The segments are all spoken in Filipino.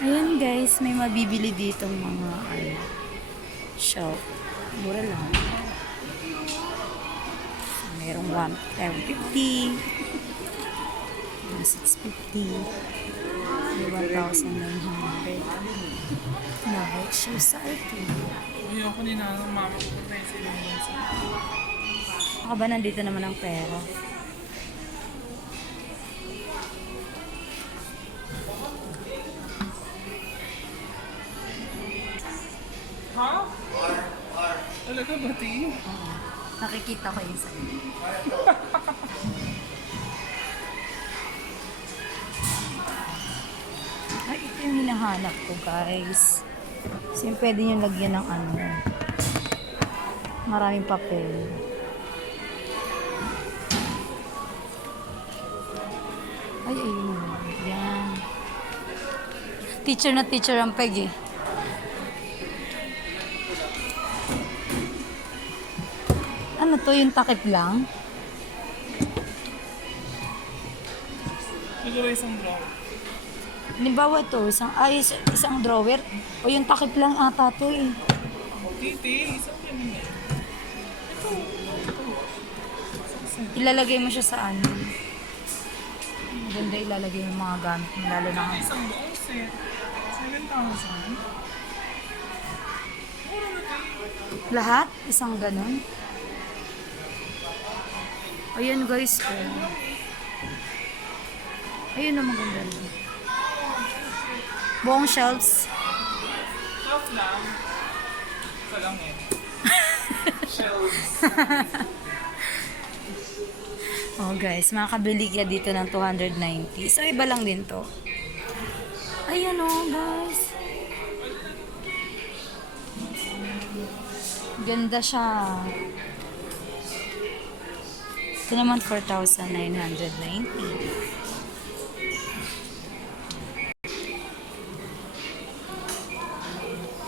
Ayan guys, may mabibili ditong mga shop. Mura lang. Merong 1,050, 650, may 1,900. Nike shoes sa akin. Ayoko din na mama ko tayo sa ibang bansa. Baka ba nandito naman ang pera? Ha? Talaga ba, Ti? Nakikita ko yun sa inyo. Ay, ito yung hinahanap ko guys. Kasi yung pwede nyo lagyan ng ano. Maraming papel. Ay, ayun. Yan. Teacher na teacher ang peg eh. Ano to, yung takip lang? Siguro isang draw. Halimbawa to, isang drawer. O yung takip lang ata to eh. Titi, isang yan eh. Ilalagay mo siya sa ano. Maganda ilalagay yung mga gamit mo, lalo na Isang buong set. 7,000. lahat, isang ganun. Ayan guys, oh. Ayun na maganda rin. Buong shelves. Shelf lang. Isa lang eh. Shelves. Oh guys, makakabili ka dito ng 290. So iba lang din to. Ayan oh guys. Ganda siya. Ito naman 4,990.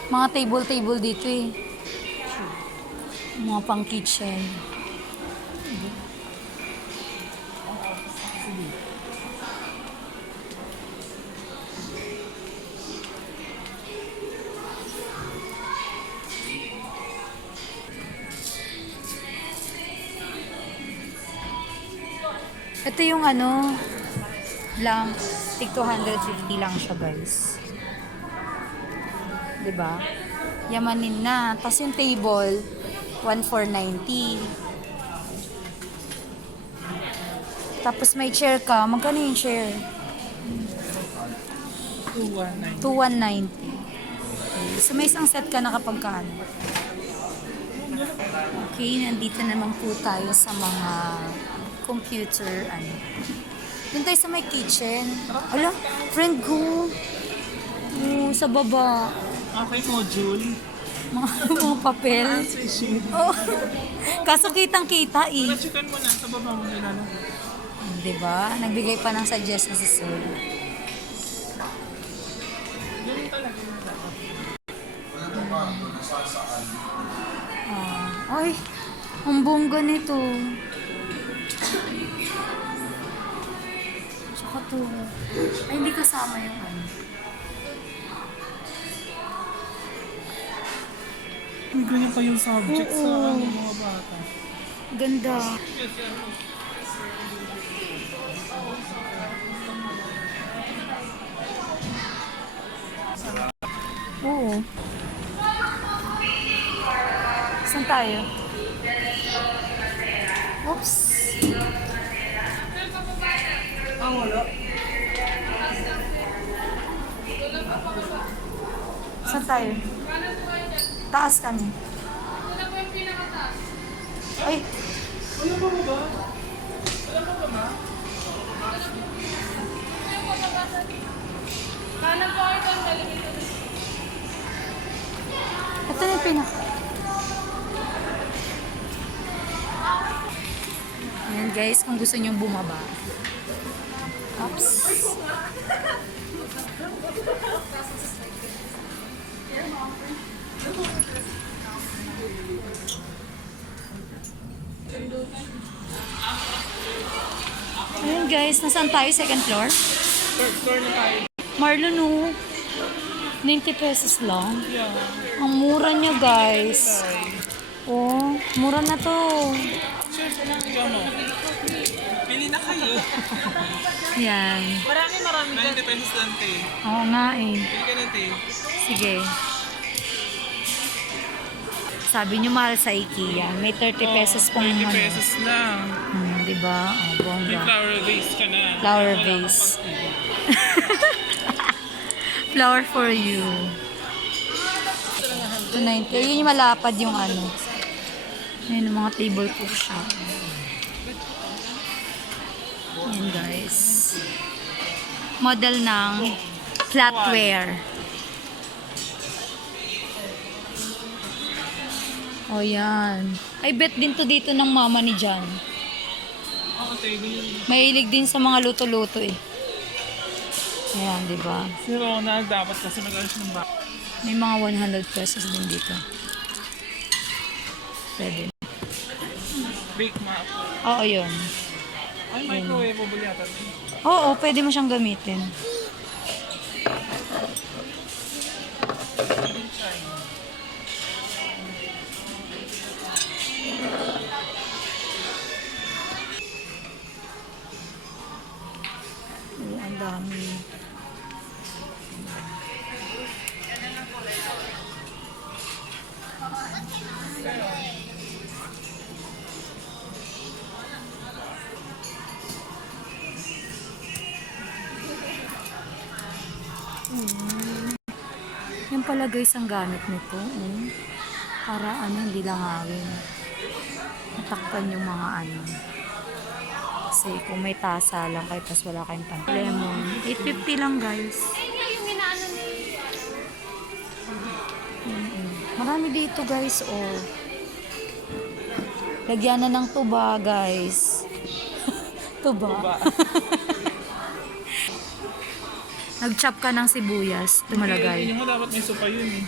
Mga table dito eh. Mga pang kitchen. Ito yung ano, lang, tig 250 lang siya guys. Diba? Yamanin na. Tapos yung table, 1,490. Tapos may chair ka. Magkano yung chair? 2,190. 2,190. Okay. So may isang set ka na kapag kaano. Okay, nandito naman po tayo sa mga computer, ano. Doon tayo sa may kitchen. Ala, friend ko. Sa baba. Okay, module. Mga papel. Sheet. Oh. Kaso kitang-kita eh. Chicken mo na sa baba mo nilala. Diba? Nagbigay pa ng suggestion si Sol. Ganun talaga yung dapat. Ay, ang bongga nito. Tsaka to. Ay, hindi kasama yung ano. Ang ganyan pa yung subject sa Oo. mga bata. Ganda. Oo. Saan tayo? Oops. Wala. Saan tayo? Taas kami. Ay, Wala pa ba? Wala pa ba ma? ito na yung pinaka. Ayan guys, kung gusto nyo bumaba. Oops. Ayun guys, nasaan tayo? Second floor? Third floor na tayo. Marlon, oh. 90 pesos lang. Yeah. Ang mura niya, guys. Oh, mura na to. Sure, ikaw mo. Pili na kayo. Yan. Marami. 90 pesos lang, te. Oo nga eh. Pili ka na, te. Sige. Sabi niyo mahal sa IKEA. May 30 pesos pong 20 ano. pesos lang. Diba? Oh, May bongga. flower vase ka na. Flower vase. Flower for you. 290. Yun yung malapad yung ano. Ayan yung mga table cook shop. Ayan guys. Model ng flatware. O yan. I bet din to dito ng mama ni John. Oo, te. Mahilig din sa mga luto-luto eh. Ayan, di ba? Si Ronald dapat kasi mag-alis ng back. May mga 100 pesos din dito. Pwede. Bake map. Oo, yun. Ay, microwavable yata. Oo, pwede mo siyang gamitin. Oo, ang dami. Yan pala guys ang gamit nito. Para ano, hindi langawin. Matakpan yung mga ano. Kasi kung may tasa lang kayo tapos wala kayong pan. Lemon. 850 lang guys. Marami dito guys. Oh. Lagyan na ng tuba guys. Tuba. Nag-chop ka ng sibuyas. Tumalagay. Yung dapat may sopa yun eh.